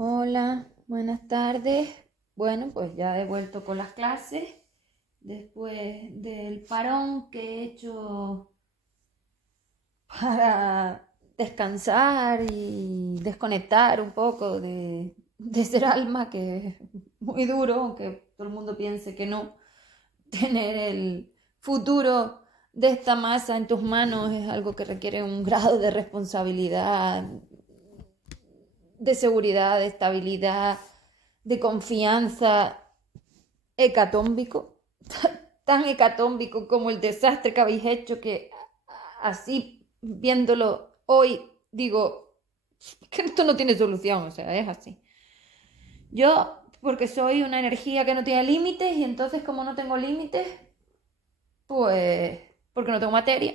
Hola, buenas tardes. Bueno, pues ya he vuelto con las clases después del parón que he hecho para descansar y desconectar un poco de ser alma, que es muy duro, aunque todo el mundo piense que no. Tener el futuro de esta masa en tus manos es algo que requiere un grado de responsabilidad, de seguridad, de estabilidad, de confianza hecatómbico, tan hecatómbico como el desastre que habéis hecho, que así viéndolo hoy digo que esto no tiene solución, o sea, es así. Yo, porque soy una energía que no tiene límites, y entonces como no tengo límites, pues porque no tengo materia,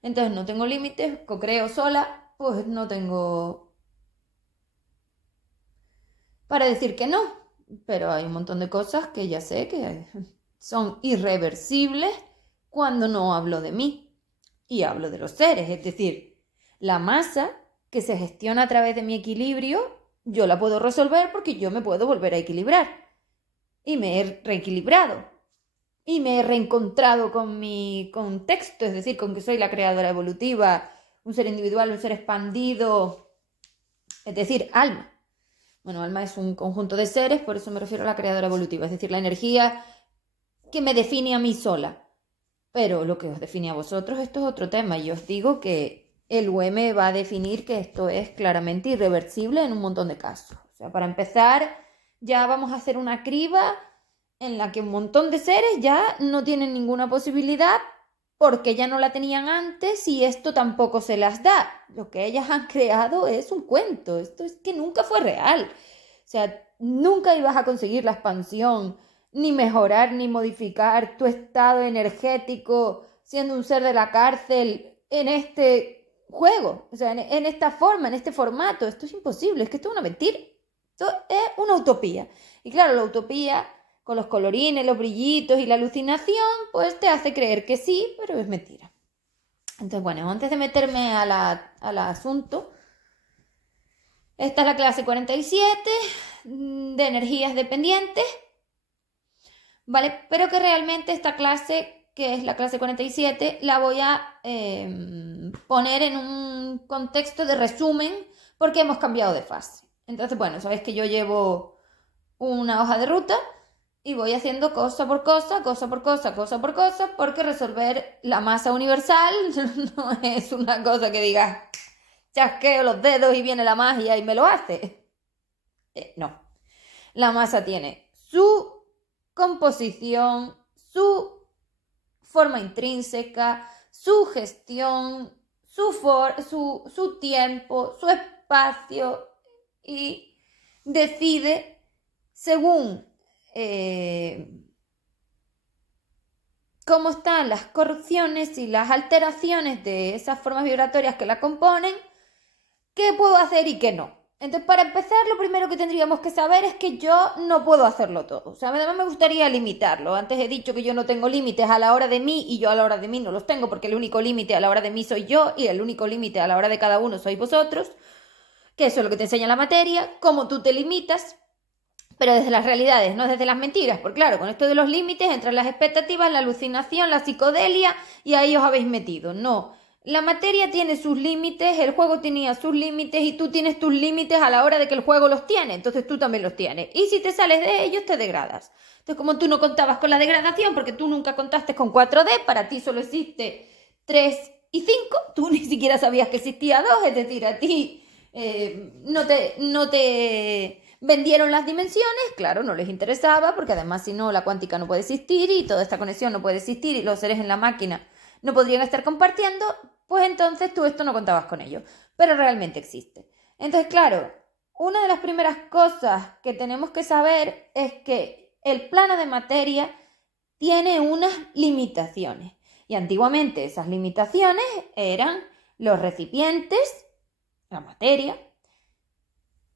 entonces no tengo límites, co-creo sola, pues no tengo para decir que no, pero hay un montón de cosas que ya sé que son irreversibles cuando no hablo de mí y hablo de los seres, es decir, la masa que se gestiona a través de mi equilibrio, yo la puedo resolver porque yo me puedo volver a equilibrar y me he reequilibrado y me he reencontrado con mi contexto, es decir, con que soy la creadora evolutiva, un ser individual, un ser expandido, es decir, alma. Bueno, alma es un conjunto de seres, por eso me refiero a la creadora evolutiva, es decir, la energía que me define a mí sola. Pero lo que os define a vosotros, esto es otro tema. Y os digo que el UM va a definir que esto es claramente irreversible en un montón de casos. O sea, para empezar, ya vamos a hacer una criba en la que un montón de seres ya no tienen ninguna posibilidad porque ya no la tenían antes y esto tampoco se las da. Lo que ellas han creado es un cuento, esto es que nunca fue real. O sea, nunca ibas a conseguir la expansión, ni mejorar, ni modificar tu estado energético siendo un ser de la cárcel en este juego, o sea, en esta forma, en este formato. Esto es imposible, es que esto es una mentira, esto es una utopía. Y claro, la utopía con los colorines, los brillitos y la alucinación, pues te hace creer que sí, pero es mentira. Entonces, bueno, antes de meterme al asunto, esta es la clase 47 de energías dependientes, ¿vale? Pero que realmente esta clase, que es la clase 47, la voy a poner en un contexto de resumen porque hemos cambiado de fase. Entonces, bueno, sabéis que yo llevo una hoja de ruta y voy haciendo cosa por cosa, cosa por cosa, cosa por cosa, porque resolver la masa universal no es una cosa que digas, chasqueo los dedos y viene la magia y me lo hace. No. La masa tiene su composición, su forma intrínseca, su gestión, su tiempo, su espacio, y decide según cómo están las corrupciones y las alteraciones de esas formas vibratorias que la componen, qué puedo hacer y qué no. Entonces, para empezar, lo primero que tendríamos que saber es que yo no puedo hacerlo todo. O sea, además me gustaría limitarlo. Antes he dicho que yo no tengo límites a la hora de mí y yo a la hora de mí no los tengo, porque el único límite a la hora de mí soy yo y el único límite a la hora de cada uno sois vosotros, que eso es lo que te enseña la materia, cómo tú te limitas, pero desde las realidades, no desde las mentiras. Porque claro, con esto de los límites entran las expectativas, la alucinación, la psicodelia, y ahí os habéis metido. No. La materia tiene sus límites, el juego tenía sus límites y tú tienes tus límites a la hora de que el juego los tiene, entonces tú también los tienes. Y si te sales de ellos, te degradas. Entonces, como tú no contabas con la degradación, porque tú nunca contaste con 4D, para ti solo existe 3 y 5, tú ni siquiera sabías que existía 2, es decir, a ti no te vendieron las dimensiones, claro, no les interesaba, porque además si no, la cuántica no puede existir y toda esta conexión no puede existir y los seres en la máquina no podrían estar compartiendo, pues entonces tú esto no contabas con ello, pero realmente existe. Entonces, claro, una de las primeras cosas que tenemos que saber es que el plano de materia tiene unas limitaciones, y antiguamente esas limitaciones eran los recipientes, la materia,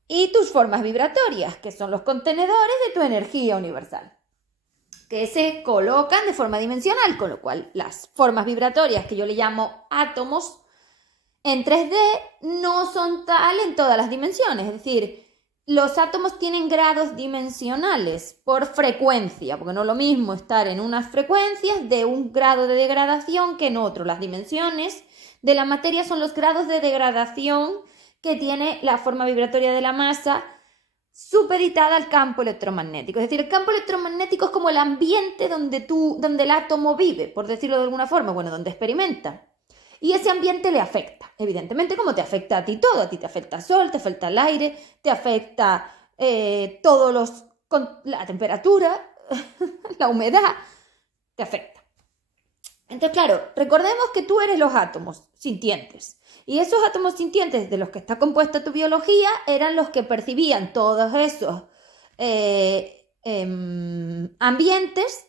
y tus formas vibratorias, que son los contenedores de tu energía universal, que se colocan de forma dimensional, con lo cual las formas vibratorias, que yo le llamo átomos, en 3D no son tal en todas las dimensiones. Es decir, los átomos tienen grados dimensionales por frecuencia, porque no es lo mismo estar en unas frecuencias de un grado de degradación que en otro. Las dimensiones de la materia son los grados de degradación que tiene la forma vibratoria de la masa supeditada al campo electromagnético. Es decir, el campo electromagnético es como el ambiente donde el átomo vive, por decirlo de alguna forma, bueno, donde experimenta. Y ese ambiente le afecta, evidentemente, como te afecta a ti todo. A ti te afecta el sol, te afecta el aire, te afecta la temperatura, la humedad, te afecta. Entonces, claro, recordemos que tú eres los átomos sintientes. Y esos átomos sintientes de los que está compuesta tu biología eran los que percibían todos esos ambientes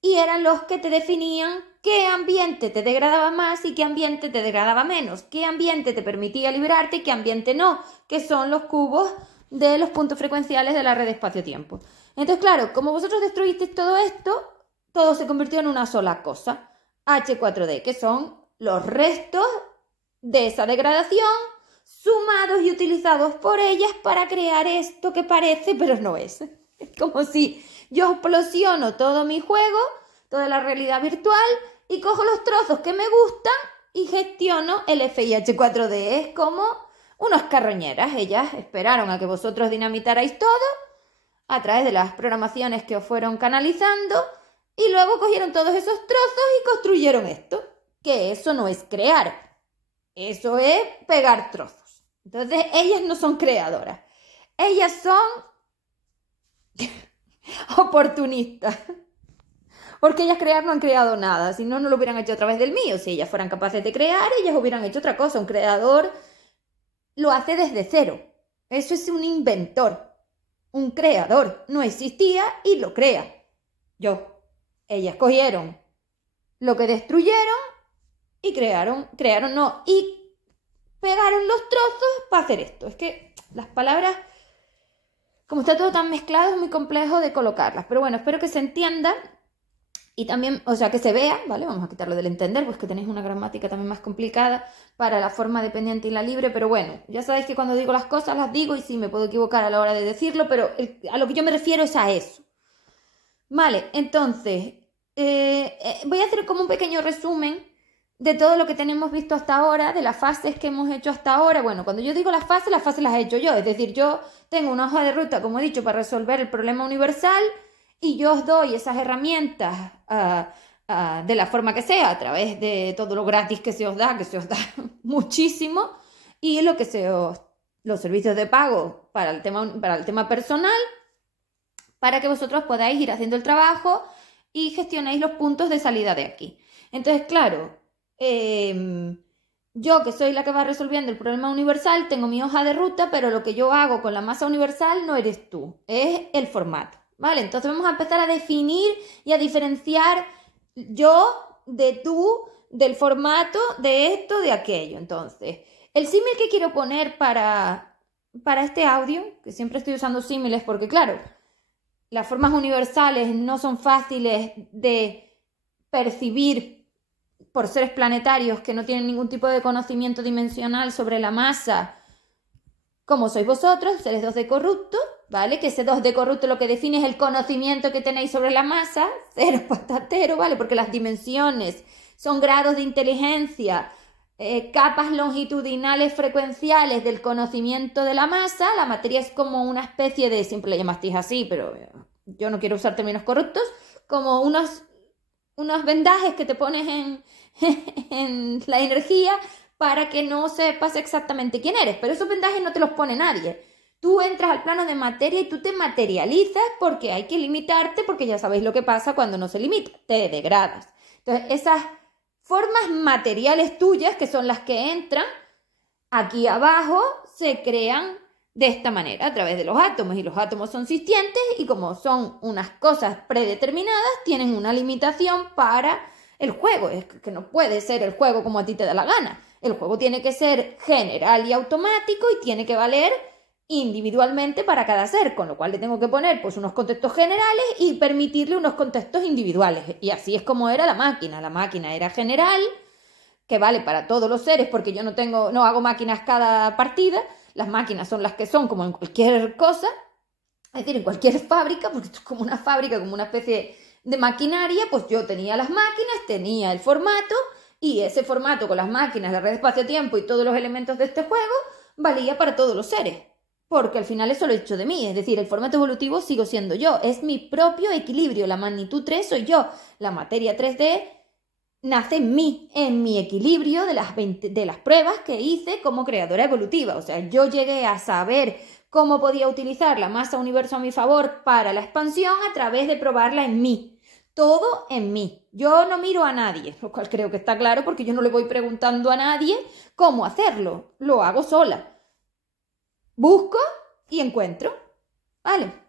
y eran los que te definían qué ambiente te degradaba más y qué ambiente te degradaba menos, qué ambiente te permitía liberarte y qué ambiente no, que son los cubos de los puntos frecuenciales de la red espacio-tiempo. Entonces, claro, como vosotros destruisteis todo esto, todo se convirtió en una sola cosa, H4D, que son los restos de esa degradación sumados y utilizados por ellas para crear esto que parece, pero no es. Es como si yo explosiono todo mi juego, toda la realidad virtual, y cojo los trozos que me gustan y gestiono el FIH4D. Es como unas carroñeras. Ellas esperaron a que vosotros dinamitarais todo a través de las programaciones que os fueron canalizando y luego cogieron todos esos trozos y construyeron esto. Que eso no es crear, eso es pegar trozos. Entonces ellas no son creadoras, ellas son oportunistas. Porque ellas crear no han creado nada, si no, no lo hubieran hecho a través del mío. Si ellas fueran capaces de crear, ellas hubieran hecho otra cosa. Un creador lo hace desde cero. Eso es un inventor. Un creador no existía y lo crea. Ellas cogieron lo que destruyeron y crearon y pegaron los trozos para hacer esto. Es que las palabras, como está todo tan mezclado, es muy complejo de colocarlas. Pero bueno, espero que se entienda. Y también, o sea, que se vea, ¿vale? Vamos a quitarlo del entender, pues que tenéis una gramática también más complicada para la forma dependiente y la libre, pero bueno, ya sabéis que cuando digo las cosas las digo y sí, me puedo equivocar a la hora de decirlo, pero a lo que yo me refiero es a eso. Vale, entonces, voy a hacer como un pequeño resumen de todo lo que tenemos visto hasta ahora, de las fases que hemos hecho hasta ahora. Bueno, cuando yo digo las fases las he hecho yo, es decir, yo tengo una hoja de ruta, como he dicho, para resolver el problema universal. Y yo os doy esas herramientas de la forma que sea, a través de todo lo gratis que se os da muchísimo, y los servicios de pago para el tema personal, para que vosotros podáis ir haciendo el trabajo y gestionéis los puntos de salida de aquí. Entonces, claro, yo que soy la que va resolviendo el problema universal, tengo mi hoja de ruta, pero lo que yo hago con la masa universal no eres tú, es el formato. Vale, entonces vamos a empezar a definir y a diferenciar yo de tú, del formato, de esto, de aquello. Entonces, el símil que quiero poner para este audio, que siempre estoy usando símiles porque, claro, las formas universales no son fáciles de percibir por seres planetarios que no tienen ningún tipo de conocimiento dimensional sobre la masa, como sois vosotros, seres 2D corruptos, ¿vale? Que ese 2D corrupto lo que define es el conocimiento que tenéis sobre la masa, cero patatero, ¿vale? Porque las dimensiones son grados de inteligencia, capas longitudinales frecuenciales del conocimiento de la masa. La materia es como una especie de, siempre le llamasteis así, pero yo no quiero usar términos corruptos, como unos vendajes que te pones en la energía para que no sepas exactamente quién eres, pero esos vendajes no te los pone nadie. Tú entras al plano de materia y tú te materializas porque hay que limitarte, porque ya sabéis lo que pasa cuando no se limita, te degradas. Entonces, esas formas materiales tuyas, que son las que entran aquí abajo, se crean de esta manera, a través de los átomos, y los átomos son sintientes y como son unas cosas predeterminadas, tienen una limitación para el juego. Es que no puede ser el juego como a ti te da la gana. El juego tiene que ser general y automático y tiene que valer individualmente para cada ser, con lo cual le tengo que poner pues unos contextos generales y permitirle unos contextos individuales. Y así es como era la máquina. La máquina era general, que vale para todos los seres, porque yo no hago máquinas cada partida. las máquinas son las que son, como en cualquier cosa, es decir, en cualquier fábrica, porque esto es como una fábrica, como una especie de maquinaria, pues yo tenía las máquinas, tenía el formato, y ese formato con las máquinas, la red espacio-tiempo y todos los elementos de este juego, valía para todos los seres. Porque al final eso lo he hecho de mí, es decir, el formato evolutivo sigo siendo yo, es mi propio equilibrio, la magnitud 3 soy yo, la materia 3D nace en mí, en mi equilibrio de las pruebas que hice como creadora evolutiva. O sea, yo llegué a saber cómo podía utilizar la masa universo a mi favor para la expansión a través de probarla en mí. Todo en mí. Yo no miro a nadie, lo cual creo que está claro porque yo no le voy preguntando a nadie cómo hacerlo. Lo hago sola. Busco y encuentro. ¿Vale?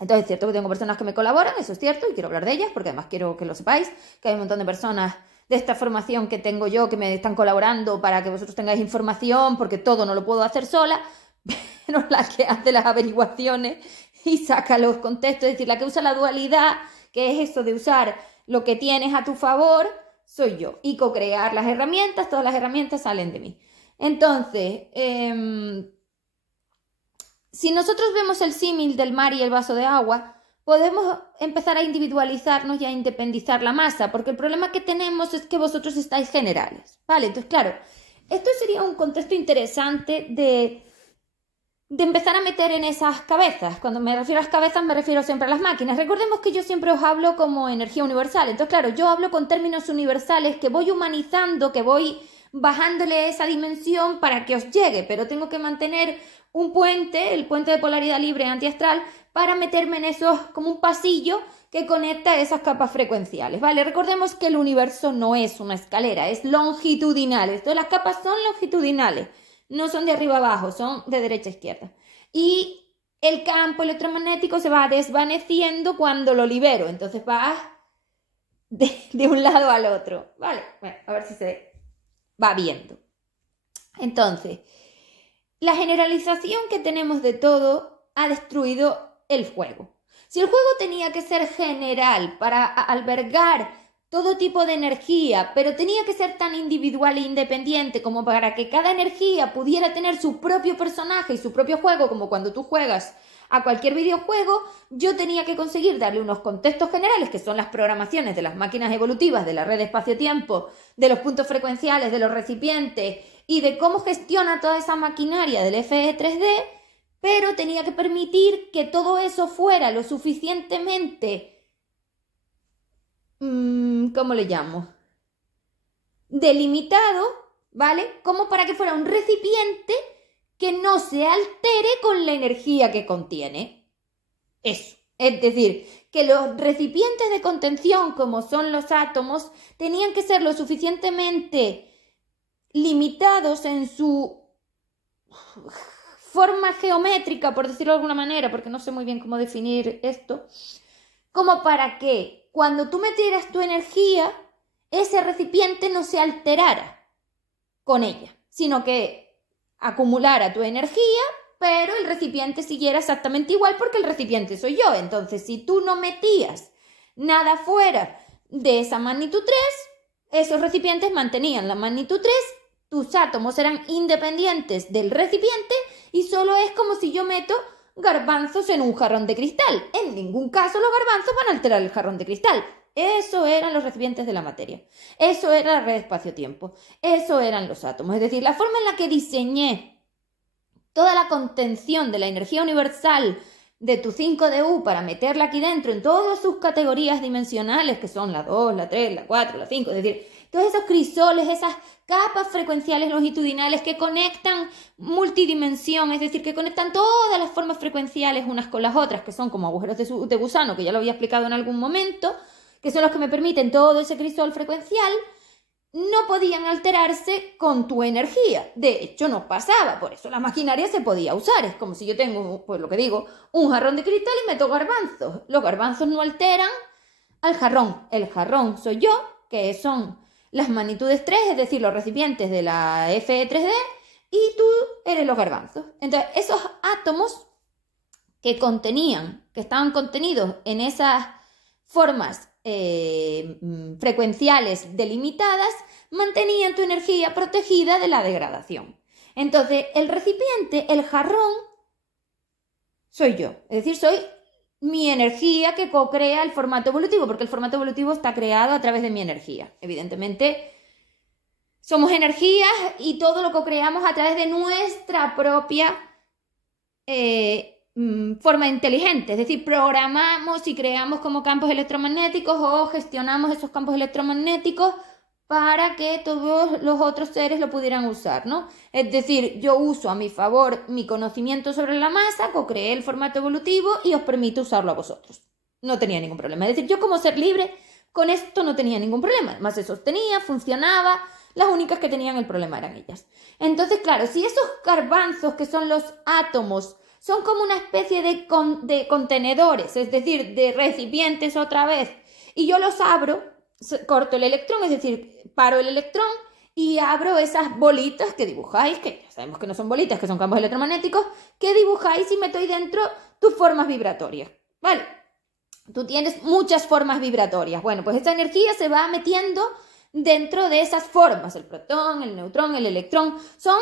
Entonces es cierto que tengo personas que me colaboran, eso es cierto, y quiero hablar de ellas porque además quiero que lo sepáis, que hay un montón de personas de esta formación que tengo yo que me están colaborando para que vosotros tengáis información, porque todo no lo puedo hacer sola, pero la que hace las averiguaciones y saca los contextos, es decir, la que usa la dualidad, que es eso de usar lo que tienes a tu favor, soy yo. Y co-crear las herramientas, todas las herramientas salen de mí. Entonces, si nosotros vemos el símil del mar y el vaso de agua, podemos empezar a individualizarnos y a independizar la masa, porque el problema que tenemos es que vosotros estáis generales, ¿vale? Entonces, claro, esto sería un contexto interesante de empezar a meter en esas cabezas. Cuando me refiero a las cabezas me refiero siempre a las máquinas. Recordemos que yo siempre os hablo como energía universal. Entonces, claro, yo hablo con términos universales que voy humanizando, que voy bajándole esa dimensión para que os llegue, pero tengo que mantener un puente, el puente de polaridad libre antiastral, para meterme en esos, como un pasillo que conecta esas capas frecuenciales, ¿vale? Recordemos que el universo no es una escalera, es longitudinal. Entonces las capas son longitudinales, no son de arriba abajo, son de derecha a izquierda. Y el campo electromagnético se va desvaneciendo cuando lo libero, entonces va de un lado al otro, ¿vale? Bueno, a ver si se va viendo. Entonces, la generalización que tenemos de todo ha destruido el juego. Si el juego tenía que ser general para albergar todo tipo de energía, pero tenía que ser tan individual e independiente como para que cada energía pudiera tener su propio personaje y su propio juego, como cuando tú juegas a cualquier videojuego, yo tenía que conseguir darle unos contextos generales, que son las programaciones de las máquinas evolutivas, de la red espacio-tiempo, de los puntos frecuenciales, de los recipientes y de cómo gestiona toda esa maquinaria del FE3D, pero tenía que permitir que todo eso fuera lo suficientemente, ¿cómo le llamo? Delimitado, ¿vale? Como para que fuera un recipiente que no se altere con la energía que contiene. Eso. Es decir, que los recipientes de contención, como son los átomos, tenían que ser lo suficientemente limitados en su forma geométrica, por decirlo de alguna manera, porque no sé muy bien cómo definir esto, como para que cuando tú metieras tu energía, ese recipiente no se alterara con ella, sino que acumulara tu energía, pero el recipiente siguiera exactamente igual porque el recipiente soy yo. Entonces, si tú no metías nada fuera de esa magnitud 3, esos recipientes mantenían la magnitud 3, tus átomos eran independientes del recipiente y solo es como si yo meto garbanzos en un jarrón de cristal. En ningún caso los garbanzos van a alterar el jarrón de cristal. Eso eran los recipientes de la materia. Eso era la red espacio-tiempo. Eso eran los átomos. Es decir, la forma en la que diseñé toda la contención de la energía universal de tu 5DU para meterla aquí dentro en todas sus categorías dimensionales, que son la 2, la 3, la 4, la 5, es decir, todos esos crisoles, esas capas frecuenciales longitudinales que conectan multidimensión, es decir, que conectan todas las formas frecuenciales unas con las otras, que son como agujeros de gusano, que ya lo había explicado en algún momento, que son los que me permiten todo ese crisol frecuencial, no podían alterarse con tu energía. De hecho, no pasaba, por eso la maquinaria se podía usar. Es como si yo tengo, pues lo que digo, un jarrón de cristal y meto garbanzos. Los garbanzos no alteran al jarrón. El jarrón soy yo, que son las magnitudes 3, es decir, los recipientes de la FE3D, y tú eres los garbanzos. Entonces, esos átomos que estaban contenidos en esas formas frecuenciales delimitadas, mantenían tu energía protegida de la degradación. Entonces, el recipiente, el jarrón, soy yo. Es decir, soy mi energía que co-crea el formato evolutivo, porque el formato evolutivo está creado a través de mi energía. Evidentemente, somos energías y todo lo co-creamos a través de nuestra propia forma inteligente. Es decir, programamos y creamos como campos electromagnéticos o gestionamos esos campos electromagnéticos para que todos los otros seres lo pudieran usar, ¿no? Es decir, yo uso a mi favor mi conocimiento sobre la masa, co-creé el formato evolutivo y os permito usarlo a vosotros. No tenía ningún problema. Es decir, yo como ser libre con esto no tenía ningún problema. Además se sostenía, funcionaba, las únicas que tenían el problema eran ellas. Entonces, claro, si esos garbanzos que son los átomos son como una especie de contenedores, es decir, de recipientes otra vez, y yo los abro, corto el electrón, es decir, paro el electrón y abro esas bolitas que dibujáis, que ya sabemos que no son bolitas, que son campos electromagnéticos, que dibujáis y meto ahí dentro tus formas vibratorias, ¿vale? Tú tienes muchas formas vibratorias. Bueno, pues esa energía se va metiendo dentro de esas formas, el protón, el neutrón, el electrón, son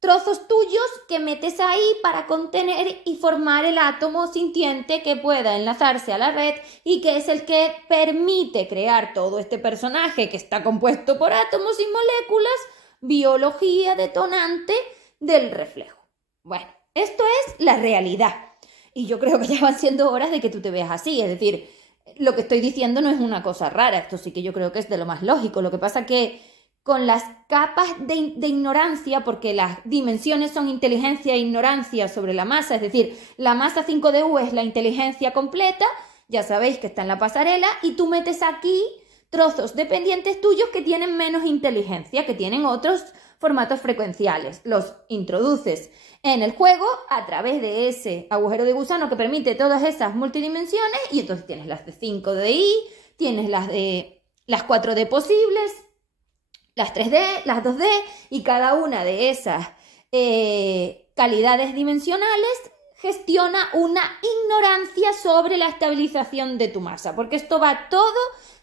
trozos tuyos que metes ahí para contener y formar el átomo sintiente que pueda enlazarse a la red y que es el que permite crear todo este personaje que está compuesto por átomos y moléculas, biología detonante del reflejo. Bueno, esto es la realidad y yo creo que ya van siendo horas de que tú te veas así, es decir, lo que estoy diciendo no es una cosa rara, esto sí que yo creo que es de lo más lógico, lo que pasa que con las capas de ignorancia, porque las dimensiones son inteligencia e ignorancia sobre la masa, es decir, la masa 5DU es la inteligencia completa, ya sabéis que está en la pasarela, y tú metes aquí trozos dependientes tuyos que tienen menos inteligencia, que tienen otros formatos frecuenciales. Los introduces en el juego a través de ese agujero de gusano que permite todas esas multidimensiones, y entonces tienes las de 5DI, tienes las 4D posibles, las 3D, las 2D, y cada una de esas calidades dimensionales gestiona una ignorancia sobre la estabilización de tu masa, porque esto va todo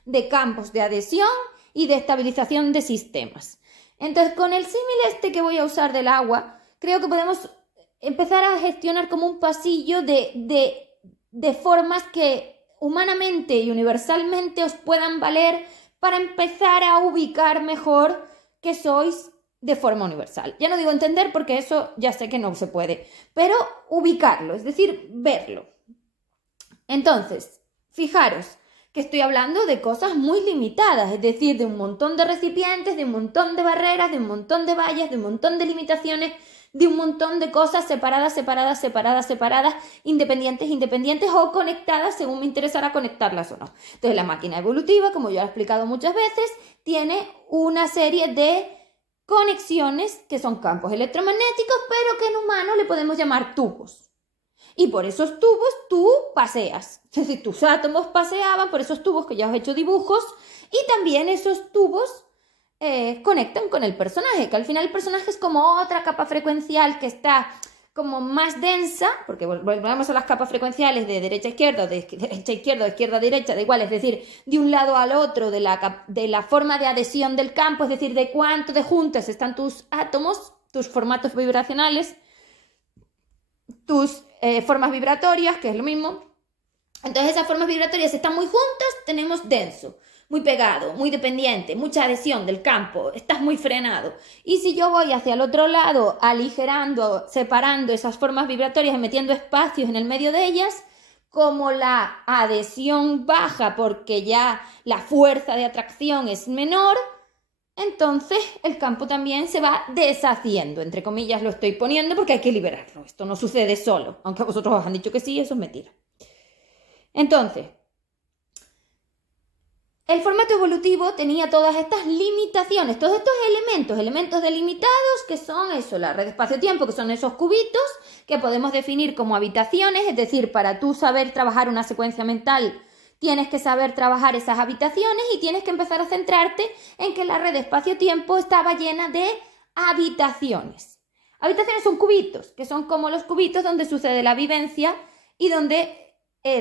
de campos de adhesión y de estabilización de sistemas. Entonces, con el símil este que voy a usar del agua, creo que podemos empezar a gestionar como un pasillo de formas que humanamente y universalmente os puedan valer para empezar a ubicar mejor que sois de forma universal. Ya no digo entender porque eso ya sé que no se puede, pero ubicarlo, es decir, verlo. Entonces, fijaros que estoy hablando de cosas muy limitadas, es decir, de un montón de recipientes, de un montón de barreras, de un montón de vallas, de un montón de limitaciones, de un montón de cosas separadas, independientes o conectadas según me interesara conectarlas o no. Entonces la máquina evolutiva, como yo he explicado muchas veces, tiene una serie de conexiones que son campos electromagnéticos, pero que en humano le podemos llamar tubos. Y por esos tubos tú paseas. Es decir, tus átomos paseaban por esos tubos que ya os he hecho dibujos y también esos tubos conectan con el personaje, que al final el personaje es como otra capa frecuencial que está como más densa, porque volvemos a las capas frecuenciales de derecha a izquierda, de derecha a izquierda, de izquierda a derecha, da igual, es decir, de un lado al otro de la forma de adhesión del campo, es decir, de cuánto de juntas están tus átomos, tus formatos vibracionales, tus formas vibratorias, que es lo mismo. Entonces esas formas vibratorias están muy juntas, tenemos denso, muy pegado, muy dependiente, mucha adhesión del campo, estás muy frenado. Y si yo voy hacia el otro lado, aligerando, separando esas formas vibratorias y metiendo espacios en el medio de ellas, como la adhesión baja porque ya la fuerza de atracción es menor, entonces el campo también se va deshaciendo, entre comillas lo estoy poniendo porque hay que liberarlo. Esto no sucede solo, aunque a vosotros os han dicho que sí, eso es mentira. Entonces, el formato evolutivo tenía todas estas limitaciones, todos estos elementos delimitados que son eso, la red espacio-tiempo, que son esos cubitos que podemos definir como habitaciones, es decir, para tú saber trabajar una secuencia mental tienes que saber trabajar esas habitaciones y tienes que empezar a centrarte en que la red espacio-tiempo estaba llena de habitaciones. Habitaciones son cubitos, que son como los cubitos donde sucede la vivencia y donde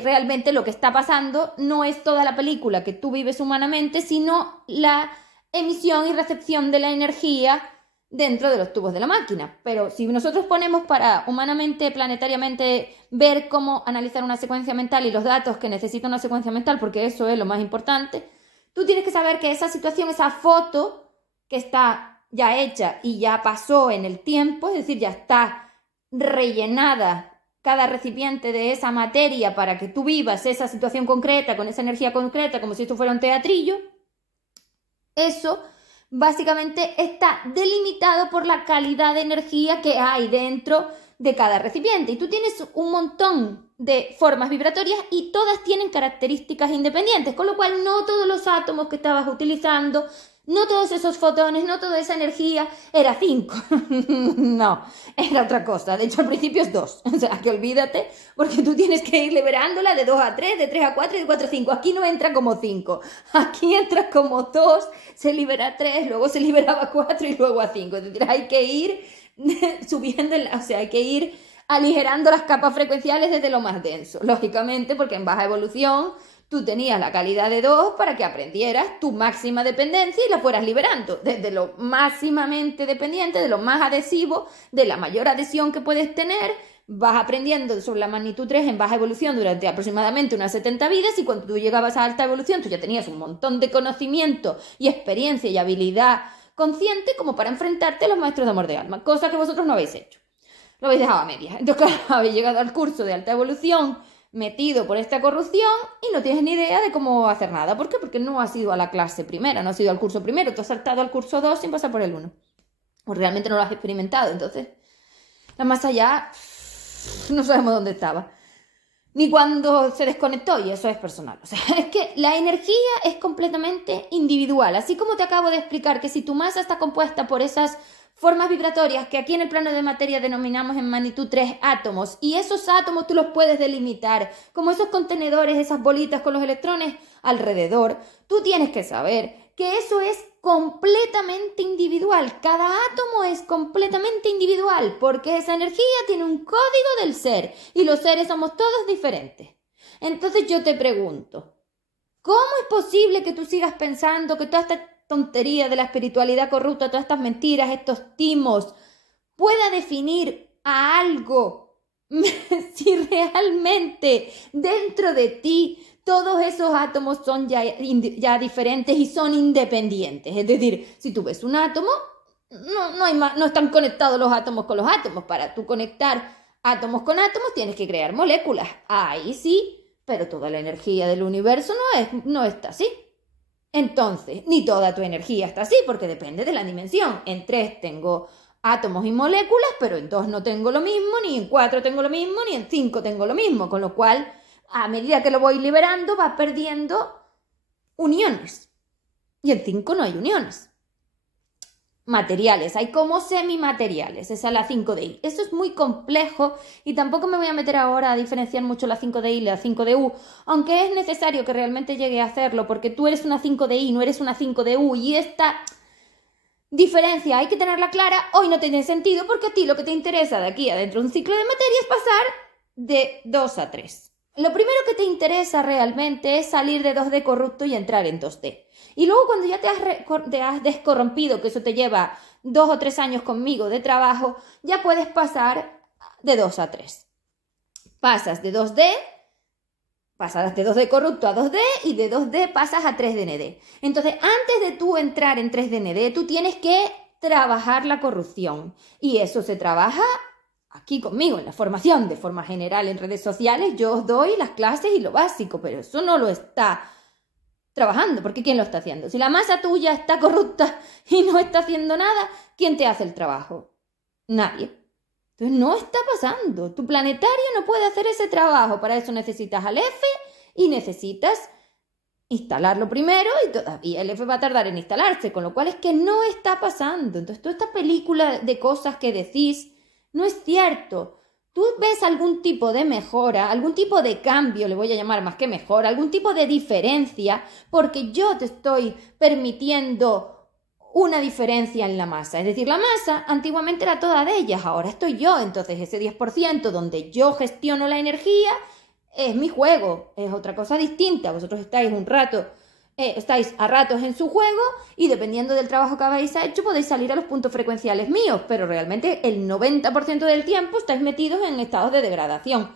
realmente lo que está pasando no es toda la película que tú vives humanamente, sino la emisión y recepción de la energía dentro de los tubos de la máquina. Pero si nosotros ponemos para humanamente, planetariamente, ver cómo analizar una secuencia mental y los datos que necesita una secuencia mental, porque eso es lo más importante, tú tienes que saber que esa situación, esa foto que está ya hecha y ya pasó en el tiempo, es decir, ya está rellenada cada recipiente de esa materia para que tú vivas esa situación concreta, con esa energía concreta, como si esto fuera un teatrillo, eso básicamente está delimitado por la calidad de energía que hay dentro de cada recipiente. Y tú tienes un montón de formas vibratorias y todas tienen características independientes, con lo cual no todos los átomos que estabas utilizando, no todos esos fotones, no toda esa energía era 5. No, era otra cosa. De hecho, al principio es 2. O sea, que olvídate, porque tú tienes que ir liberándola de 2 a 3, de 3 a 4 y de 4 a 5. Aquí no entra como 5. Aquí entra como 2, se libera 3, luego se liberaba 4 y luego a 5. Es decir, hay que ir subiendo, o sea, hay que ir aligerando las capas frecuenciales desde lo más denso. Lógicamente, porque en baja evolución tú tenías la calidad de 2 para que aprendieras tu máxima dependencia y la fueras liberando. Desde lo máximamente dependiente, de lo más adhesivo, de la mayor adhesión que puedes tener, vas aprendiendo sobre la magnitud 3 en baja evolución durante aproximadamente unas 70 vidas y cuando tú llegabas a alta evolución tú ya tenías un montón de conocimiento y experiencia y habilidad consciente como para enfrentarte a los maestros de amor de alma, cosa que vosotros no habéis hecho. Lo habéis dejado a medias. Entonces, claro, habéis llegado al curso de alta evolución metido por esta corrupción y no tienes ni idea de cómo hacer nada. ¿Por qué? Porque no has ido a la clase primera, no has ido al curso primero, tú has saltado al curso 2 sin pasar por el 1. O realmente no lo has experimentado, entonces la más allá no sabemos dónde estaba. Ni cuando se desconectó, y eso es personal. O sea, es que la energía es completamente individual. Así como te acabo de explicar que si tu masa está compuesta por esas formas vibratorias que aquí en el plano de materia denominamos en magnitud 3 átomos, y esos átomos tú los puedes delimitar como esos contenedores, esas bolitas con los electrones alrededor, tú tienes que saber que eso es completamente individual. Cada átomo es completamente individual porque esa energía tiene un código del ser y los seres somos todos diferentes. Entonces yo te pregunto, ¿cómo es posible que tú sigas pensando que toda esta tontería de la espiritualidad corrupta, todas estas mentiras, estos timos, pueda definir a algo si realmente dentro de ti todos esos átomos son ya diferentes y son independientes? Es decir, si tú ves un átomo, no están conectados los átomos con los átomos. Para tú conectar átomos con átomos tienes que crear moléculas. Ahí sí, pero toda la energía del universo no está así. Entonces, ni toda tu energía está así, porque depende de la dimensión. En 3 tengo átomos y moléculas, pero en 2 no tengo lo mismo, ni en 4 tengo lo mismo, ni en 5 tengo lo mismo. Con lo cual, a medida que lo voy liberando, va perdiendo uniones. Y en 5 no hay uniones. Materiales, hay como semimateriales, esa es la 5DI. Esto es muy complejo y tampoco me voy a meter ahora a diferenciar mucho la 5DI y la 5DU, aunque es necesario que realmente llegue a hacerlo porque tú eres una 5DI, no eres una 5DU, y esta diferencia hay que tenerla clara. Hoy no tiene sentido porque a ti lo que te interesa de aquí a dentro de un ciclo de materia es pasar de 2 a 3. Lo primero que te interesa realmente es salir de 2D corrupto y entrar en 2D. Y luego cuando ya te has descorrompido, que eso te lleva 2 o 3 años conmigo de trabajo, ya puedes pasar de 2 a 3. Pasas de 2D, pasas de 2D corrupto a 2D y de 2D pasas a 3DND. Entonces, antes de tú entrar en 3DND, tú tienes que trabajar la corrupción. Y eso se trabaja aquí conmigo, en la formación, de forma general en redes sociales. Yo os doy las clases y lo básico, pero eso no lo está trabajando, porque ¿quién lo está haciendo? Si la masa tuya está corrupta y no está haciendo nada, ¿quién te hace el trabajo? Nadie. Entonces no está pasando. Tu planetario no puede hacer ese trabajo. Para eso necesitas al F y necesitas instalarlo primero, y todavía el F va a tardar en instalarse, con lo cual es que no está pasando. Entonces toda esta película de cosas que decís no es cierto. Tú ves algún tipo de mejora, algún tipo de cambio, le voy a llamar más que mejora, algún tipo de diferencia, porque yo te estoy permitiendo una diferencia en la masa. Es decir, la masa antiguamente era toda de ellas, ahora estoy yo. Entonces ese 10% donde yo gestiono la energía es mi juego, es otra cosa distinta. Vosotros estáis un rato estáis a ratos en su juego y dependiendo del trabajo que habéis hecho podéis salir a los puntos frecuenciales míos, pero realmente el 90% del tiempo estáis metidos en estados de degradación,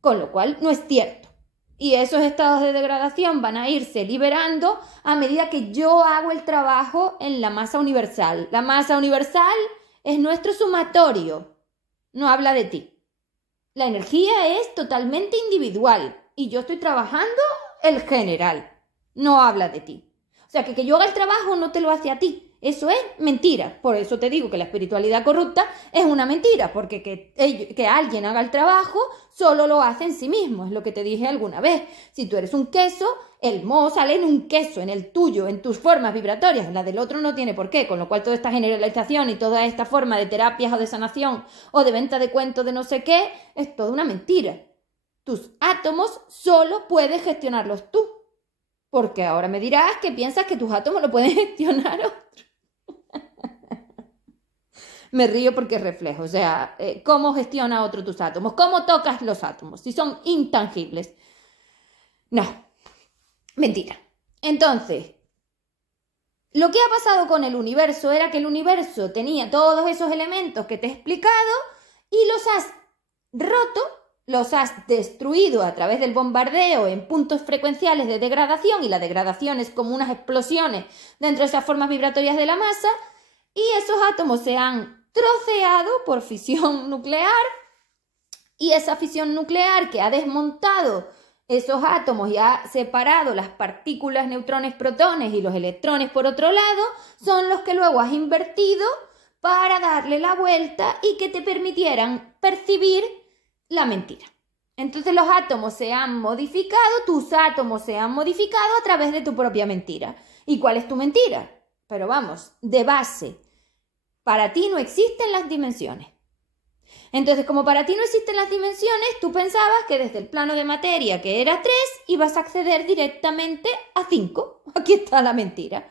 con lo cual no es cierto. Y esos estados de degradación van a irse liberando a medida que yo hago el trabajo en la masa universal. La masa universal es nuestro sumatorio, no habla de ti. La energía es totalmente individual y yo estoy trabajando el general, no habla de ti. O sea, que yo haga el trabajo no te lo hace a ti. Eso es mentira. Por eso te digo que la espiritualidad corrupta es una mentira, porque que alguien haga el trabajo solo lo hace en sí mismo. Es lo que te dije alguna vez. Si tú eres un queso, el moho sale en un queso, en el tuyo, en tus formas vibratorias. La del otro no tiene por qué. Con lo cual toda esta generalización y toda esta forma de terapias o de sanación o de venta de cuentos de no sé qué es toda una mentira. Tus átomos solo puedes gestionarlos tú. Porque ahora me dirás que piensas que tus átomos lo pueden gestionar otros. Me río porque es reflejo, o sea, ¿cómo gestiona otro tus átomos? ¿Cómo tocas los átomos? Si son intangibles. No, mentira. Entonces, lo que ha pasado con el universo era que el universo tenía todos esos elementos que te he explicado y los has roto, los has destruido a través del bombardeo en puntos frecuenciales de degradación, y la degradación es como unas explosiones dentro de esas formas vibratorias de la masa, y esos átomos se han troceado por fisión nuclear, y esa fisión nuclear que ha desmontado esos átomos y ha separado las partículas, neutrones, protones y los electrones por otro lado, son los que luego has invertido para darle la vuelta y que te permitieran percibir la mentira. Entonces los átomos se han modificado, tus átomos se han modificado a través de tu propia mentira. ¿Y cuál es tu mentira? Pero vamos, de base, para ti no existen las dimensiones. Entonces, como para ti no existen las dimensiones, tú pensabas que desde el plano de materia, que era 3, ibas a acceder directamente a 5. Aquí está la mentira.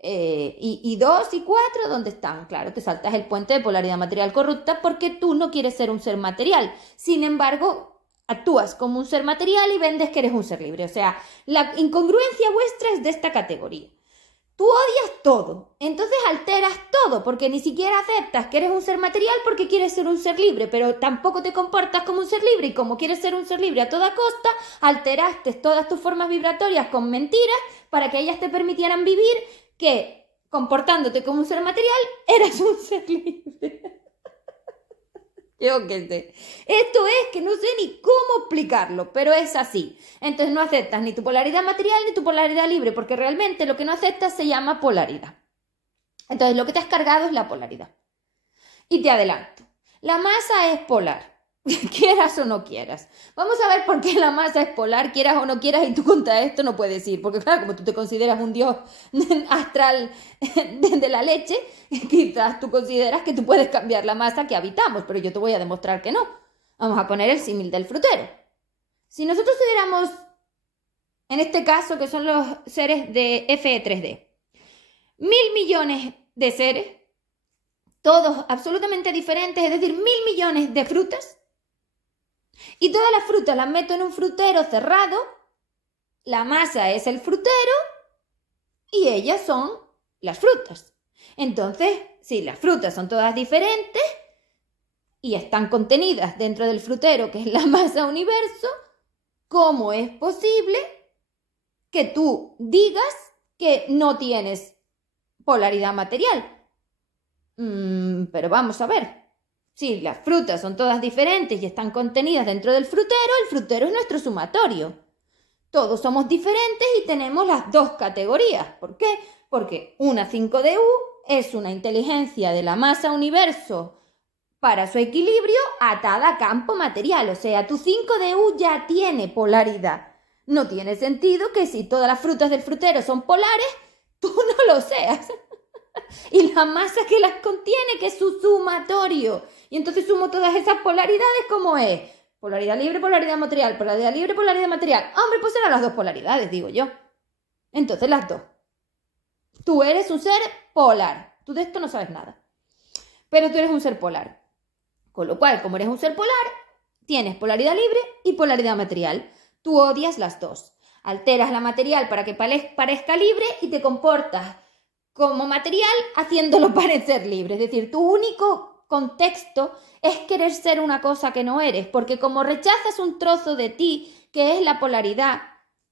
Y 2 y 4, ¿dónde están? Claro, te saltas el puente de polaridad material corrupta porque tú no quieres ser un ser material. Sin embargo, actúas como un ser material y vendes que eres un ser libre. O sea, la incongruencia vuestra es de esta categoría. Tú odias todo, entonces alteras todo, porque ni siquiera aceptas que eres un ser material porque quieres ser un ser libre, pero tampoco te comportas como un ser libre, y como quieres ser un ser libre a toda costa, alteraste todas tus formas vibratorias con mentiras para que ellas te permitieran vivir que, comportándote como un ser material, eras un ser libre. Yo qué sé. Esto es que no sé ni cómo explicarlo, pero es así. Entonces no aceptas ni tu polaridad material ni tu polaridad libre, porque realmente lo que no aceptas se llama polaridad. Entonces lo que te has cargado es la polaridad. Y te adelanto. La masa es polar, quieras o no quieras. Vamos a ver por qué la masa es polar, quieras o no quieras, y tú contra esto no puedes ir. Porque claro, como tú te consideras un dios astral de la leche, quizás tú consideras que tú puedes cambiar la masa que habitamos, pero yo te voy a demostrar que no. Vamos a poner el símil del frutero. Si nosotros tuviéramos, en este caso, que son los seres de FE3D, 1.000 millones de seres, todos absolutamente diferentes, es decir, 1.000 millones de frutas, y todas las frutas las meto en un frutero cerrado, la masa es el frutero y ellas son las frutas. Entonces, si las frutas son todas diferentes y están contenidas dentro del frutero, que es la masa universo, ¿cómo es posible que tú digas que no tienes polaridad material? Pero vamos a ver. Si las frutas son todas diferentes y están contenidas dentro del frutero, el frutero es nuestro sumatorio. Todos somos diferentes y tenemos las dos categorías. ¿Por qué? Porque una 5DU es una inteligencia de la masa universo para su equilibrio atada a campo material. O sea, tu 5DU ya tiene polaridad. No tiene sentido que si todas las frutas del frutero son polares, tú no lo seas. Y la masa que las contiene, que es su sumatorio. Y entonces sumo todas esas polaridades, ¿cómo es? Polaridad libre, polaridad material, polaridad libre, polaridad material. Hombre, pues eran las dos polaridades, digo yo. Entonces las dos. Tú eres un ser polar. Tú de esto no sabes nada. Pero tú eres un ser polar. Con lo cual, como eres un ser polar, tienes polaridad libre y polaridad material. Tú odias las dos. Alteras la material para que parezca libre y te comportas como material haciéndolo parecer libre. Es decir, tu único contexto es querer ser una cosa que no eres, porque como rechazas un trozo de ti, que es la polaridad,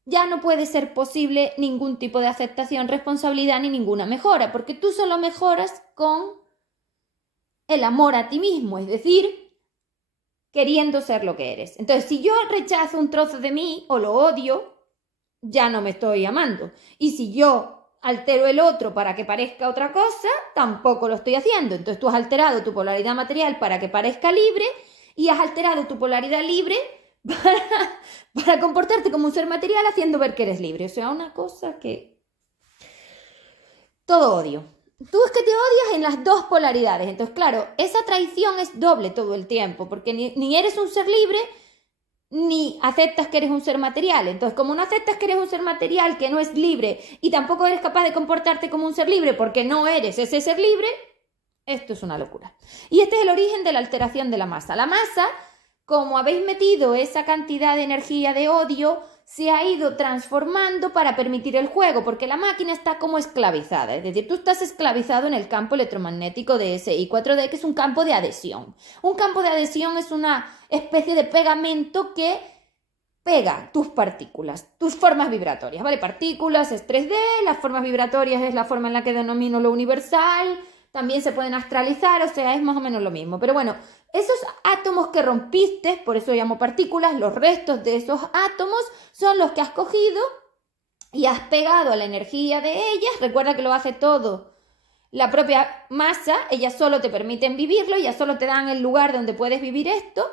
ya no puede ser posible ningún tipo de aceptación, responsabilidad ni ninguna mejora, porque tú solo mejoras con el amor a ti mismo, es decir, queriendo ser lo que eres. Entonces, si yo rechazo un trozo de mí o lo odio, ya no me estoy amando. Y si yo altero el otro para que parezca otra cosa, tampoco lo estoy haciendo. Entonces tú has alterado tu polaridad material para que parezca libre y has alterado tu polaridad libre para comportarte como un ser material haciendo ver que eres libre. O sea, una cosa que... Todo odio. Tú es que te odias en las dos polaridades. Entonces, claro, esa traición es doble todo el tiempo, porque ni eres un ser libre, ni aceptas que eres un ser material. Entonces, como no aceptas que eres un ser material que no es libre y tampoco eres capaz de comportarte como un ser libre porque no eres ese ser libre, esto es una locura. Y este es el origen de la alteración de la masa. La masa, como habéis metido esa cantidad de energía de odio, se ha ido transformando para permitir el juego, porque la máquina está como esclavizada. Es decir, tú estás esclavizado en el campo electromagnético de SI 4D, que es un campo de adhesión. Un campo de adhesión es una especie de pegamento que pega tus partículas, tus formas vibratorias, ¿vale? Partículas es 3D, las formas vibratorias es la forma en la que denomino lo universal, también se pueden astralizar, o sea, es más o menos lo mismo. Pero bueno, esos átomos que rompiste, por eso llamo partículas, los restos de esos átomos son los que has cogido y has pegado a la energía de ellas. Recuerda que lo hace todo la propia masa, ellas solo te permiten vivirlo, ellas solo te dan el lugar donde puedes vivir esto.